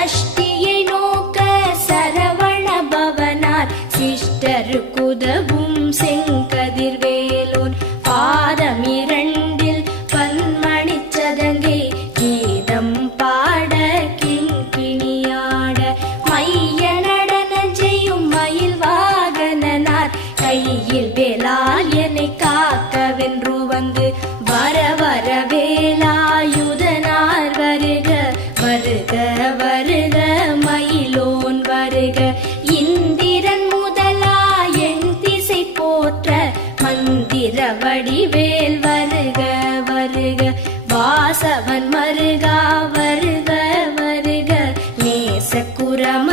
சஷ்டியை நோக்க சரவண பவனார் சிஷ்டருக்குதவும் செங்கதிர்வேலோன் பாதம் இரண்டில் பன்மணி சதங்கை கீதம் பாட கிண்கிணியாட மைய நடன செய்யும் மயில் வாகனனார் கையில் வேலால் என்னை காக்கவென்று வந்து வர வர வேலாயுதனார் வருக வருக வருக மயிலோன் வருக இந்திரன் முதலா என் திசை போற்ற மந்திர வடிவேல் வருக வருக வாசவன் மருகா வருக வருக நேசக்குரம்